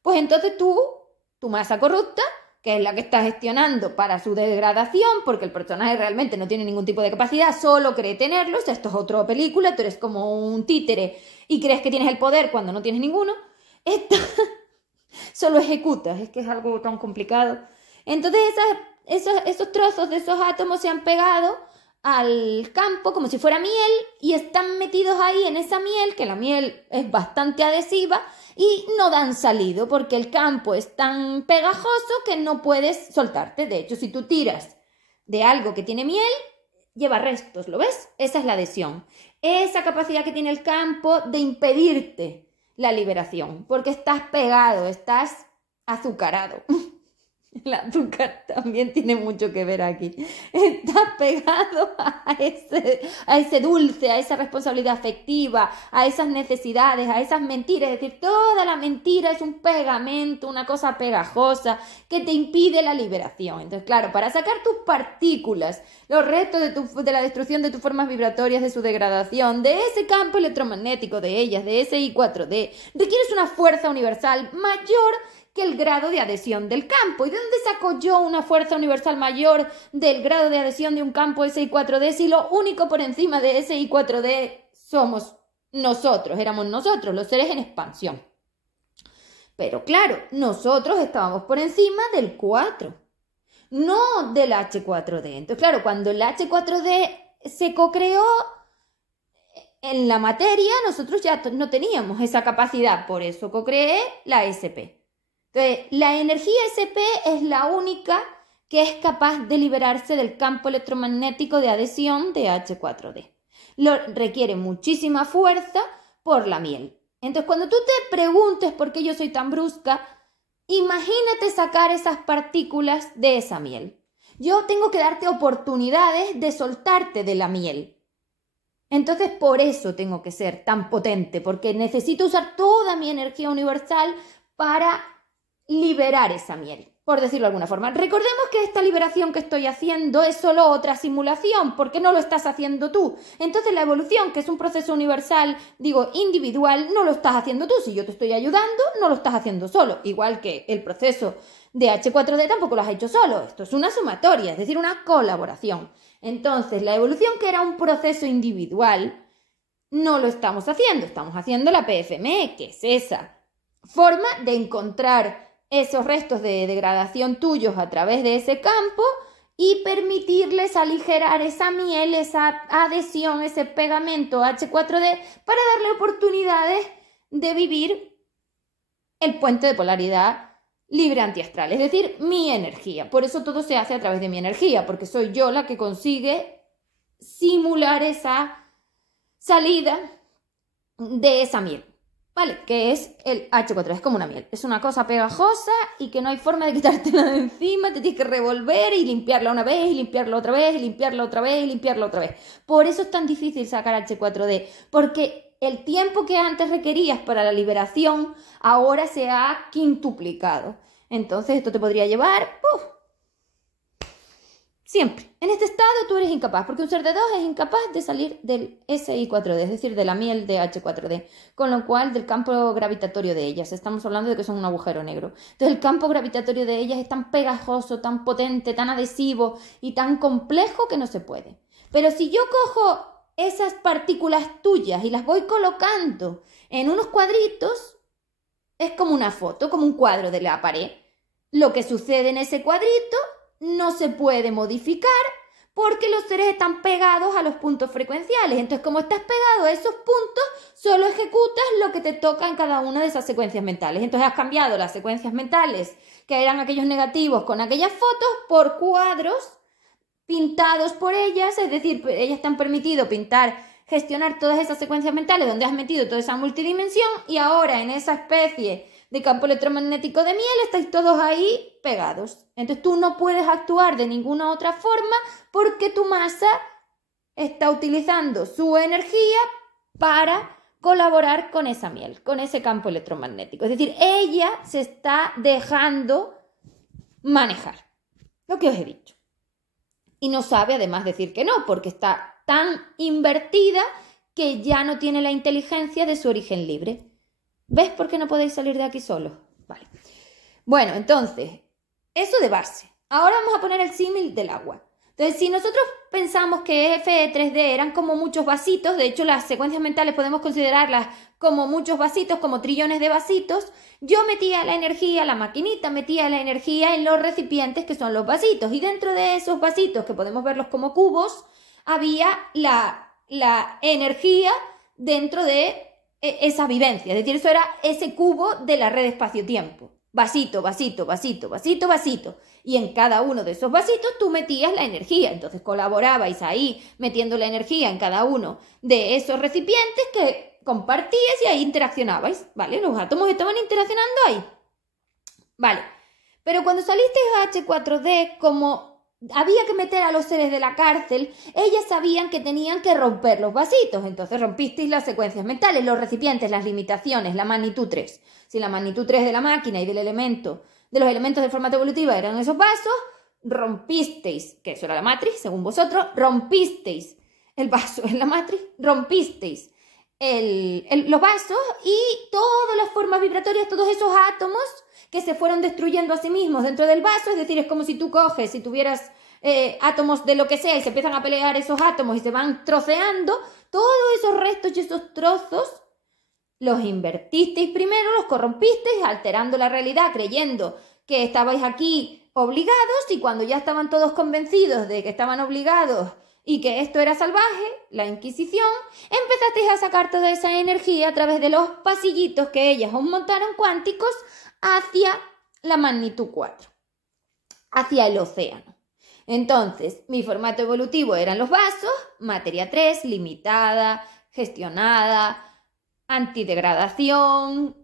Pues entonces tú, tu masa corrupta, que es la que estás gestionando para su degradación, porque el personaje realmente no tiene ningún tipo de capacidad, solo cree tenerlos. Esto es otra película, tú eres como un títere y crees que tienes el poder cuando no tienes ninguno. Esto solo ejecutas, es que es algo tan complicado. Entonces esos trozos de esos átomos se han pegado al campo como si fuera miel y están metidos ahí en esa miel, que la miel es bastante adhesiva, y no dan salido porque el campo es tan pegajoso que no puedes soltarte. De hecho, si tú tiras de algo que tiene miel, lleva restos, ¿lo ves? Esa es la adhesión. Esa capacidad que tiene el campo de impedirte la liberación, porque estás pegado, estás azucarado. El azúcar también tiene mucho que ver aquí. Estás pegado a ese dulce, a esa responsabilidad afectiva, a esas necesidades, a esas mentiras. Es decir, toda la mentira es un pegamento, una cosa pegajosa que te impide la liberación. Entonces, claro, para sacar tus partículas, los restos de la destrucción de tus formas vibratorias, de su degradación, de ese campo electromagnético de ellas, de ese I4D, requieres una fuerza universal mayor que el grado de adhesión del campo. ¿Y de dónde saco yo una fuerza universal mayor del grado de adhesión de un campo SI4D si lo único por encima de SI4D somos nosotros, éramos nosotros, los seres en expansión? Pero claro, nosotros estábamos por encima del 4, no del H4D. Entonces, claro, cuando el H4D se co-creó en la materia, nosotros ya no teníamos esa capacidad, por eso co-creé la SP. Entonces, la energía SP es la única que es capaz de liberarse del campo electromagnético de adhesión de H4D. Requiere muchísima fuerza por la miel. Entonces, cuando tú te preguntes por qué yo soy tan brusca, imagínate sacar esas partículas de esa miel. Yo tengo que darte oportunidades de soltarte de la miel. Entonces, por eso tengo que ser tan potente, porque necesito usar toda mi energía universal para liberar esa miel, por decirlo de alguna forma. Recordemos que esta liberación que estoy haciendo es solo otra simulación, porque no lo estás haciendo tú. Entonces la evolución, que es un proceso universal, individual, no lo estás haciendo tú. Si yo te estoy ayudando, no lo estás haciendo solo. Igual que el proceso de H4D tampoco lo has hecho solo. Esto es una sumatoria, es decir, una colaboración. Entonces la evolución, que era un proceso individual, no lo estamos haciendo la PFM, que es esa forma de encontrar esos restos de degradación tuyos a través de ese campo y permitirles aligerar esa miel, esa adhesión, ese pegamento H4D para darle oportunidades de vivir el puente de polaridad libre antiastral, es decir, mi energía. Por eso todo se hace a través de mi energía, porque soy yo la que consigue simular esa salida de esa miel, ¿vale? Que es el H4, es como una miel, es una cosa pegajosa y que no hay forma de quitártela de encima, te tienes que revolver y limpiarla una vez, y limpiarla otra vez, y limpiarla otra vez, y limpiarla otra vez. Por eso es tan difícil sacar H4D, porque el tiempo que antes requerías para la liberación ahora se ha quintuplicado. Entonces esto te podría llevar siempre. En este estado tú eres incapaz, porque un ser de 2 es incapaz de salir del SI4D, es decir, de la miel de H4D, con lo cual del campo gravitatorio de ellas. Estamos hablando de que son un agujero negro. Entonces el campo gravitatorio de ellas es tan pegajoso, tan potente, tan adhesivo y tan complejo que no se puede. Pero si yo cojo esas partículas tuyas y las voy colocando en unos cuadritos, es como una foto, como un cuadro de la pared. Lo que sucede en ese cuadrito no se puede modificar porque los seres están pegados a los puntos frecuenciales. Entonces, como estás pegado a esos puntos, solo ejecutas lo que te toca en cada una de esas secuencias mentales. Entonces, has cambiado las secuencias mentales, que eran aquellos negativos con aquellas fotos, por cuadros pintados por ellas, es decir, ellas te han permitido pintar, gestionar todas esas secuencias mentales donde has metido toda esa multidimensión, y ahora en esa especie de campo electromagnético de miel estáis todos ahí pegados. Entonces tú no puedes actuar de ninguna otra forma porque tu masa está utilizando su energía para colaborar con esa miel, con ese campo electromagnético. Es decir, ella se está dejando manejar, lo que os he dicho. Y no sabe además decir que no, porque está tan invertida que ya no tiene la inteligencia de su origen libre. ¿Ves por qué no podéis salir de aquí solos? Vale. Bueno, entonces, eso de base. Ahora vamos a poner el símil del agua. Entonces, si nosotros pensamos que F3D eran como muchos vasitos, de hecho las secuencias mentales podemos considerarlas como muchos vasitos, como trillones de vasitos, yo metía la energía, la maquinita metía la energía en los recipientes que son los vasitos, y dentro de esos vasitos, que podemos verlos como cubos, había la energía dentro de esa vivencia, es decir, eso era ese cubo de la red espacio-tiempo. Vasito, vasito, vasito, vasito, vasito. Y en cada uno de esos vasitos tú metías la energía. Entonces colaborabais ahí metiendo la energía en cada uno de esos recipientes que compartías y ahí interaccionabais, ¿vale? Los átomos estaban interaccionando ahí. Vale. Pero cuando salisteis a H4D, como había que meter a los seres de la cárcel, ellas sabían que tenían que romper los vasitos. Entonces rompisteis las secuencias mentales, los recipientes, las limitaciones, la magnitud 3. Si la magnitud 3 de la máquina y del elemento, de los elementos del formato evolutiva eran esos vasos, rompisteis, que eso era la matriz, según vosotros, rompisteis el vaso en la matriz, rompisteis los vasos y todas las formas vibratorias, todos esos átomos que se fueron destruyendo a sí mismos dentro del vaso. Es decir, es como si tú coges, si tuvieras átomos de lo que sea y se empiezan a pelear esos átomos y se van troceando, todos esos restos y esos trozos los invertisteis primero, los corrompisteis, alterando la realidad, creyendo que estabais aquí obligados, y cuando ya estaban todos convencidos de que estaban obligados y que esto era salvaje, la Inquisición, empezasteis a sacar toda esa energía a través de los pasillitos que ellas os montaron cuánticos hacia la magnitud 4, hacia el océano. Entonces, mi formato evolutivo eran los vasos, materia 3, limitada, gestionada, antidegradación,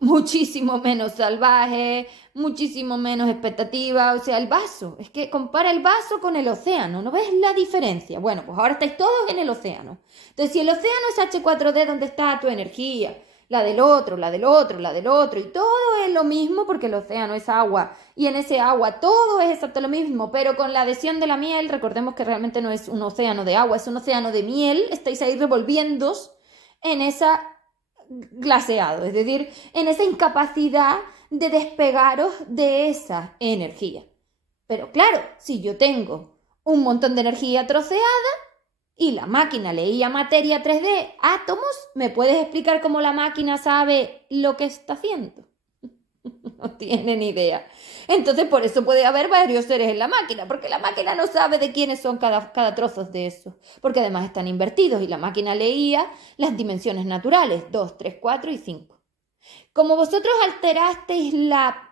muchísimo menos salvaje, muchísimo menos expectativa. O sea, el vaso, es que compara el vaso con el océano, ¿no ves la diferencia? Bueno, pues ahora estáis todos en el océano. Entonces, si el océano es H4D, ¿dónde está tu energía? La del otro, la del otro, la del otro, y todo es lo mismo porque el océano es agua, y en ese agua todo es exacto lo mismo, pero con la adhesión de la miel. Recordemos que realmente no es un océano de agua, es un océano de miel. Estáis ahí revolviéndoos en esa glaseado, es decir, en esa incapacidad de despegaros de esa energía. Pero claro, si yo tengo un montón de energía troceada y la máquina leía materia 3D, átomos, ¿me puedes explicar cómo la máquina sabe lo que está haciendo? No tiene ni idea. Entonces, por eso puede haber varios seres en la máquina, porque la máquina no sabe de quiénes son cada trozo de eso, porque además están invertidos, y la máquina leía las dimensiones naturales, 2, 3, 4 y 5. Como vosotros alterasteis la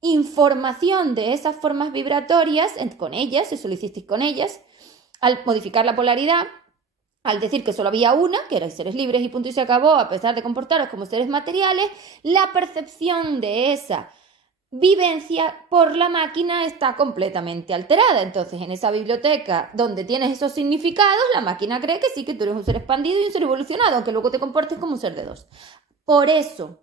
información de esas formas vibratorias con ellas, eso lo hicisteis con ellas, al modificar la polaridad, al decir que solo había una, que erais seres libres y punto y se acabó, a pesar de comportaros como seres materiales, la percepción de esa vivencia por la máquina está completamente alterada. Entonces, en esa biblioteca donde tienes esos significados, la máquina cree que sí, que tú eres un ser expandido y un ser evolucionado, aunque luego te comportes como un ser de dos. Por eso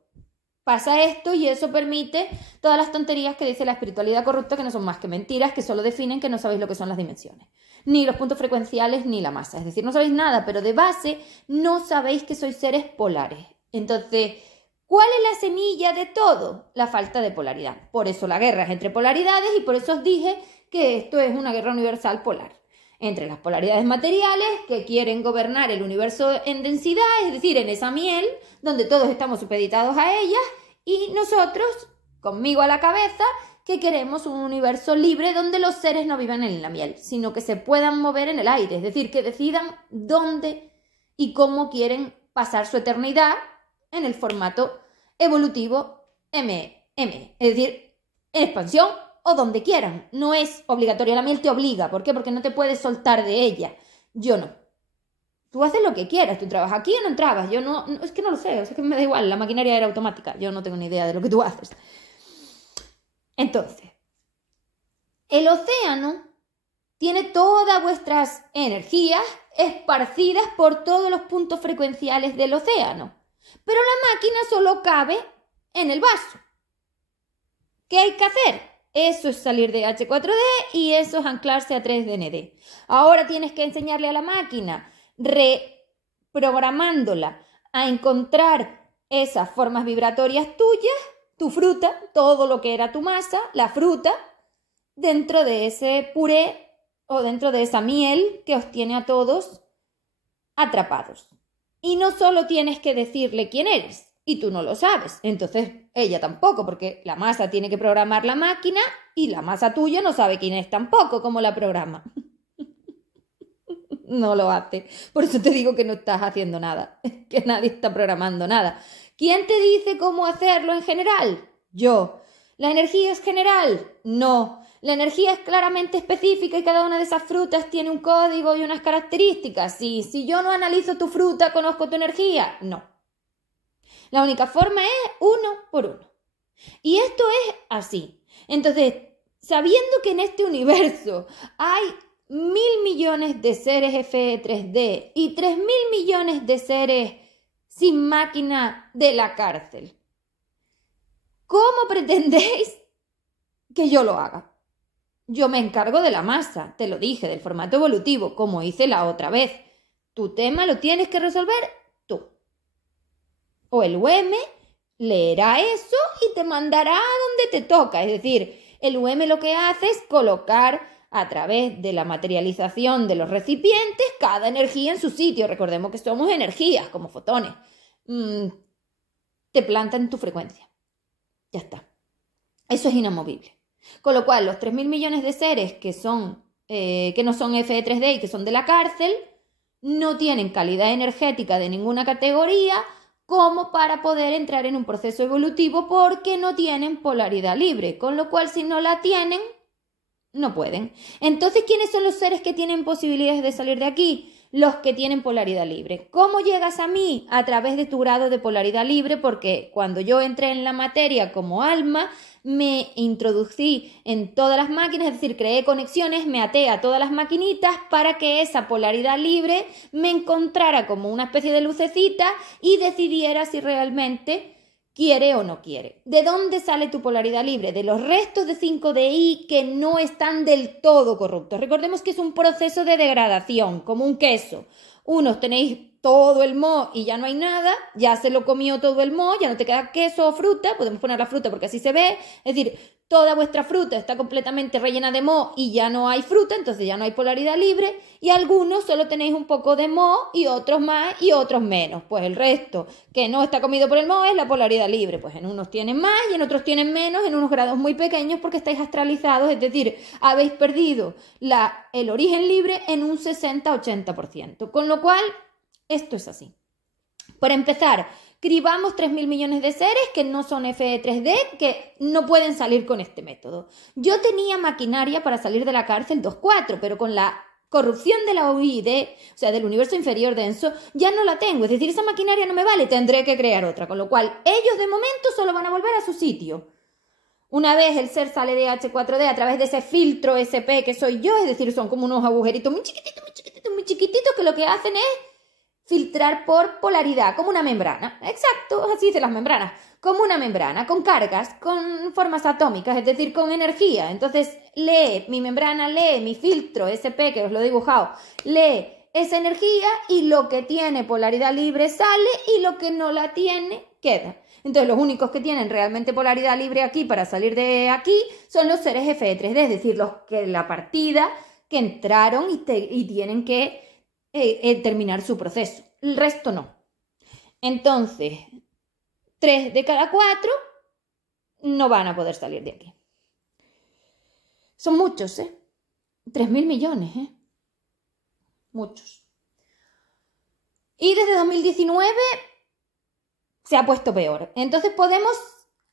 pasa esto y eso permite todas las tonterías que dice la espiritualidad corrupta, que no son más que mentiras, que solo definen que no sabéis lo que son las dimensiones, ni los puntos frecuenciales, ni la masa. Es decir, no sabéis nada, pero de base no sabéis que sois seres polares. Entonces, ¿cuál es la semilla de todo? La falta de polaridad. Por eso la guerra es entre polaridades y por eso os dije que esto es una guerra universal polar. Entre las polaridades materiales que quieren gobernar el universo en densidad, es decir, en esa miel, donde todos estamos supeditados a ellas, y nosotros, conmigo a la cabeza, que queremos un universo libre donde los seres no vivan en la miel, sino que se puedan mover en el aire, es decir, que decidan dónde y cómo quieren pasar su eternidad en el formato evolutivo MM, es decir, en expansión o donde quieran. No es obligatorio, la miel te obliga. ¿Por qué? Porque no te puedes soltar de ella. Yo no. Tú haces lo que quieras, tú trabajas aquí o no entrabas. Yo no, es que no lo sé, es que me da igual, la maquinaria era automática, yo no tengo ni idea de lo que tú haces. Entonces, el océano tiene todas vuestras energías esparcidas por todos los puntos frecuenciales del océano, pero la máquina solo cabe en el vaso. ¿Qué hay que hacer? Eso es salir de H4D y eso es anclarse a 3DND. Ahora tienes que enseñarle a la máquina, reprogramándola a encontrar esas formas vibratorias tuyas, tu fruta, todo lo que era tu masa, la fruta, dentro de ese puré o dentro de esa miel que os tiene a todos atrapados. Y no solo tienes que decirle quién eres, y tú no lo sabes, entonces ella tampoco, porque la masa tiene que programar la máquina y la masa tuya no sabe quién es tampoco, cómo la programa. No lo hace. Por eso te digo que no estás haciendo nada, que nadie está programando nada. ¿Quién te dice cómo hacerlo en general? Yo. ¿La energía es general? No. La energía es claramente específica y cada una de esas frutas tiene un código y unas características. Sí, si yo no analizo tu fruta, ¿conozco tu energía? No. La única forma es uno por uno. Y esto es así. Entonces, sabiendo que en este universo hay 1.000 millones de seres FE3D y 3.000 millones de seres sin máquina de la cárcel, ¿cómo pretendéis que yo lo haga? Yo me encargo de la masa, te lo dije, del formato evolutivo, como hice la otra vez. Tu tema lo tienes que resolver tú. O el UM leerá eso y te mandará a donde te toca. Es decir, el UM lo que hace es colocar a través de la materialización de los recipientes cada energía en su sitio. Recordemos que somos energías, como fotones. Te planta en tu frecuencia. Ya está. Eso es inamovible. Con lo cual, los 3.000 millones de seres que no son FE3D y que son de la cárcel, no tienen calidad energética de ninguna categoría como para poder entrar en un proceso evolutivo porque no tienen polaridad libre. Con lo cual, si no la tienen, no pueden. Entonces, ¿quiénes son los seres que tienen posibilidades de salir de aquí? Los que tienen polaridad libre. ¿Cómo llegas a mí? A través de tu grado de polaridad libre, porque cuando yo entré en la materia como alma, me introducí en todas las máquinas, es decir, creé conexiones, me até a todas las maquinitas para que esa polaridad libre me encontrara como una especie de lucecita y decidiera si realmente quiere o no quiere. ¿De dónde sale tu polaridad libre? De los restos de 5DI que no están del todo corruptos. Recordemos que es un proceso de degradación, como un queso. Unos tenéis todo el moho y ya no hay nada, ya se lo comió todo el moho, ya no te queda queso o fruta, podemos poner la fruta porque así se ve, es decir, toda vuestra fruta está completamente rellena de moho y ya no hay fruta, entonces ya no hay polaridad libre, y algunos solo tenéis un poco de moho y otros más y otros menos, pues el resto que no está comido por el moho es la polaridad libre, pues en unos tienen más y en otros tienen menos, en unos grados muy pequeños porque estáis astralizados, es decir, habéis perdido el origen libre en un 60-80%, con lo cual esto es así. Por empezar, cribamos 3.000 millones de seres que no son Fe3D, que no pueden salir con este método. Yo tenía maquinaria para salir de la cárcel 2.4, pero con la corrupción de la OID, o sea, del universo inferior denso, ya no la tengo. Es decir, esa maquinaria no me vale, tendré que crear otra. Con lo cual, ellos de momento solo van a volver a su sitio. Una vez el ser sale de H4D a través de ese filtro SP que soy yo, es decir, son como unos agujeritos muy chiquititos, muy chiquititos, muy chiquititos que lo que hacen es filtrar por polaridad, como una membrana. Exacto, así dicen las membranas. Como una membrana, con cargas, con formas atómicas, es decir, con energía. Entonces, mi membrana lee mi filtro SP, que os lo he dibujado, lee esa energía y lo que tiene polaridad libre sale y lo que no la tiene queda. Entonces, los únicos que tienen realmente polaridad libre aquí para salir de aquí son los seres Fe3D, es decir, los que la partida que entraron y tienen que terminar su proceso. El resto no. Entonces, 3 de cada 4 no van a poder salir de aquí. Son muchos, 3.000 millones, Muchos. Y desde 2019 se ha puesto peor. Entonces podemos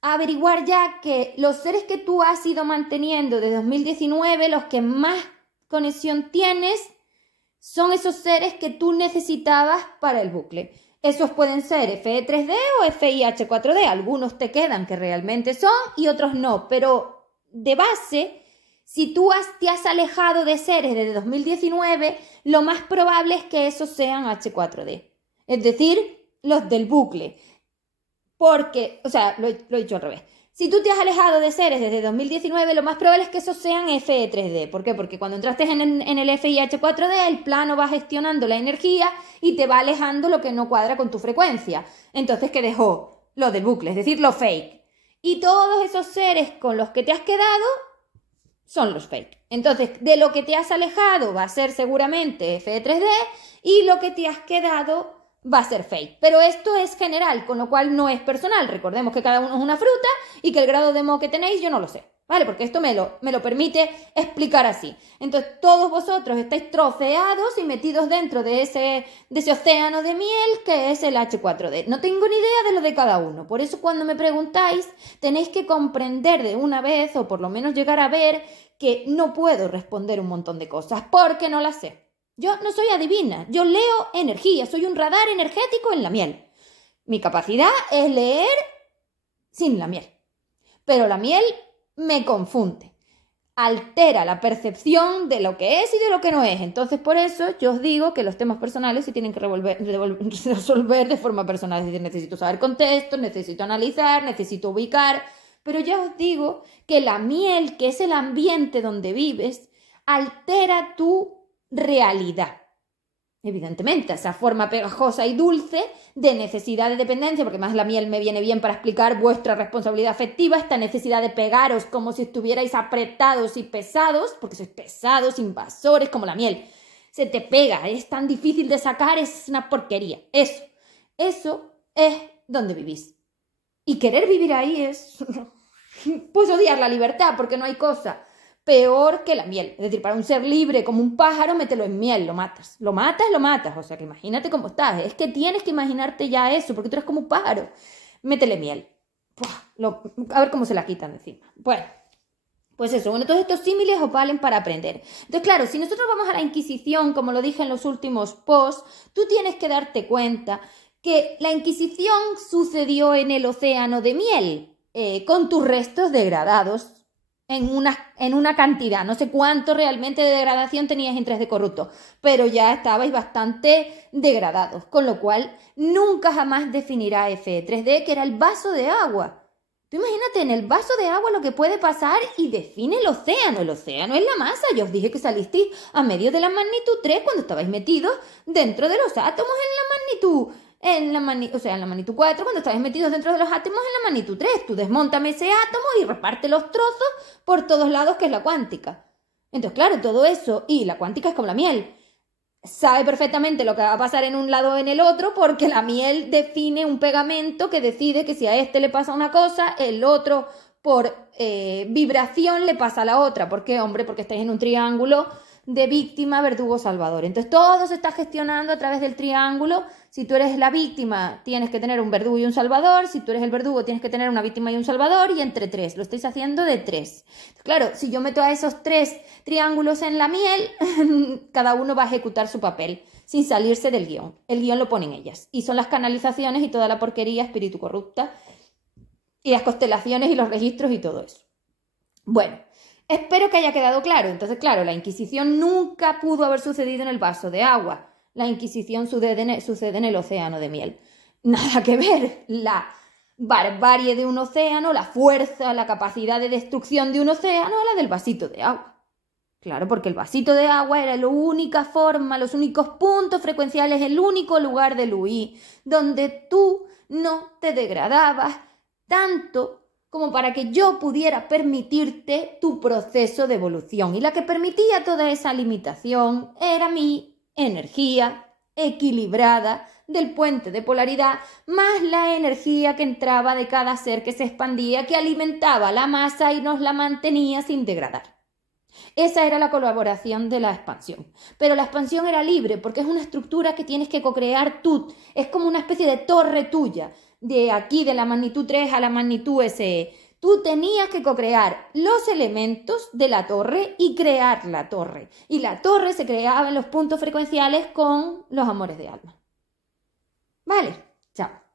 averiguar ya que los seres que tú has ido manteniendo desde 2019, los que más conexión tienes, son esos seres que tú necesitabas para el bucle. Esos pueden ser Fe3D o FIH4D. Algunos te quedan que realmente son y otros no. Pero de base, si tú te has alejado de seres desde 2019, lo más probable es que esos sean H4D. Es decir, los del bucle. Porque, o sea, lo he dicho al revés. Si tú te has alejado de seres desde 2019, lo más probable es que esos sean Fe3D. ¿Por qué? Porque cuando entraste en el FIH4D, el plano va gestionando la energía y te va alejando lo que no cuadra con tu frecuencia. Entonces, ¿qué dejó? Lo del bucle, es decir, lo fake. Y todos esos seres con los que te has quedado son los fake. Entonces, de lo que te has alejado va a ser seguramente Fe3D y lo que te has quedado va a ser fake. Pero esto es general, con lo cual no es personal. Recordemos que cada uno es una fruta y que el grado de moho que tenéis yo no lo sé, ¿vale? Porque esto me lo permite explicar así. Entonces, todos vosotros estáis troceados y metidos dentro de ese océano de miel que es el H4D. No tengo ni idea de lo de cada uno. Por eso cuando me preguntáis, tenéis que comprender de una vez, o por lo menos llegar a ver, que no puedo responder un montón de cosas, porque no las sé. Yo no soy adivina, yo leo energía, soy un radar energético en la miel. Mi capacidad es leer sin la miel. Pero la miel me confunde, altera la percepción de lo que es y de lo que no es. Entonces, por eso yo os digo que los temas personales se tienen que resolver de forma personal. Es decir, necesito saber contexto, necesito analizar, necesito ubicar. Pero ya os digo que la miel, que es el ambiente donde vives, altera tu realidad. Evidentemente, esa forma pegajosa y dulce de necesidad de dependencia, porque más la miel me viene bien para explicar vuestra responsabilidad afectiva, esta necesidad de pegaros como si estuvierais apretados y pesados, porque sois pesados, invasores, como la miel. Se te pega, es tan difícil de sacar, es una porquería. Eso es donde vivís. Y querer vivir ahí es, pues, odiar la libertad, porque no hay cosa peor que la miel. Es decir, para un ser libre como un pájaro, mételo en miel, lo matas. Lo matas. O sea, que imagínate cómo estás. Es que tienes que imaginarte ya eso, porque tú eres como un pájaro. Métele miel. A ver cómo se la quitan de encima. Bueno, pues eso. Bueno, todos estos símiles os valen para aprender. Entonces, claro, si nosotros vamos a la Inquisición, como lo dije en los últimos posts, tú tienes que darte cuenta que la Inquisición sucedió en el océano de miel, con tus restos degradados en una cantidad. No sé cuánto realmente de degradación teníais en 3D corrupto, pero ya estabais bastante degradados, con lo cual nunca jamás definirá Fe3D, que era el vaso de agua. Tú imagínate en el vaso de agua lo que puede pasar y define el océano. El océano es la masa. Yo os dije que salisteis a medio de la magnitud 3 cuando estabais metidos dentro de los átomos en la magnitud 4, cuando estáis metidos dentro de los átomos en la magnitud 3. Tú desmóntame ese átomo y reparte los trozos por todos lados, que es la cuántica. Entonces, claro, todo eso, y la cuántica es como la miel. Sabe perfectamente lo que va a pasar en un lado o en el otro, porque la miel define un pegamento que decide que si a este le pasa una cosa, el otro por vibración le pasa a la otra. ¿Por qué, hombre? Porque estáis en un triángulo de víctima, verdugo, salvador. Entonces todo se está gestionando a través del triángulo. Si tú eres la víctima, tienes que tener un verdugo y un salvador. Si tú eres el verdugo, tienes que tener una víctima y un salvador, y entre 3. Lo estáis haciendo de 3. Claro, si yo meto a esos 3 triángulos en la miel, cada uno va a ejecutar su papel sin salirse del guión. El guión lo ponen ellas. Y son las canalizaciones y toda la porquería, espíritu corrupta, y las constelaciones y los registros y todo eso. Bueno, espero que haya quedado claro. Entonces, claro, la Inquisición nunca pudo haber sucedido en el vaso de agua. La Inquisición sucede en el océano de miel. Nada que ver. La barbarie de un océano, la fuerza, la capacidad de destrucción de un océano, a la del vasito de agua. Claro, porque el vasito de agua era la única forma, los únicos puntos frecuenciales, el único lugar de Luis donde tú no te degradabas tanto como para que yo pudiera permitirte tu proceso de evolución. Y la que permitía toda esa limitación era mi energía equilibrada del puente de polaridad, más la energía que entraba de cada ser que se expandía, que alimentaba la masa y nos la mantenía sin degradar. Esa era la colaboración de la expansión. Pero la expansión era libre porque es una estructura que tienes que co-crear tú. Es como una especie de torre tuya. De aquí, de la magnitud 3 a la magnitud SE. Tú tenías que co-crear los elementos de la torre y crear la torre. Y la torre se creaba en los puntos frecuenciales con los amores de alma. Vale, chao.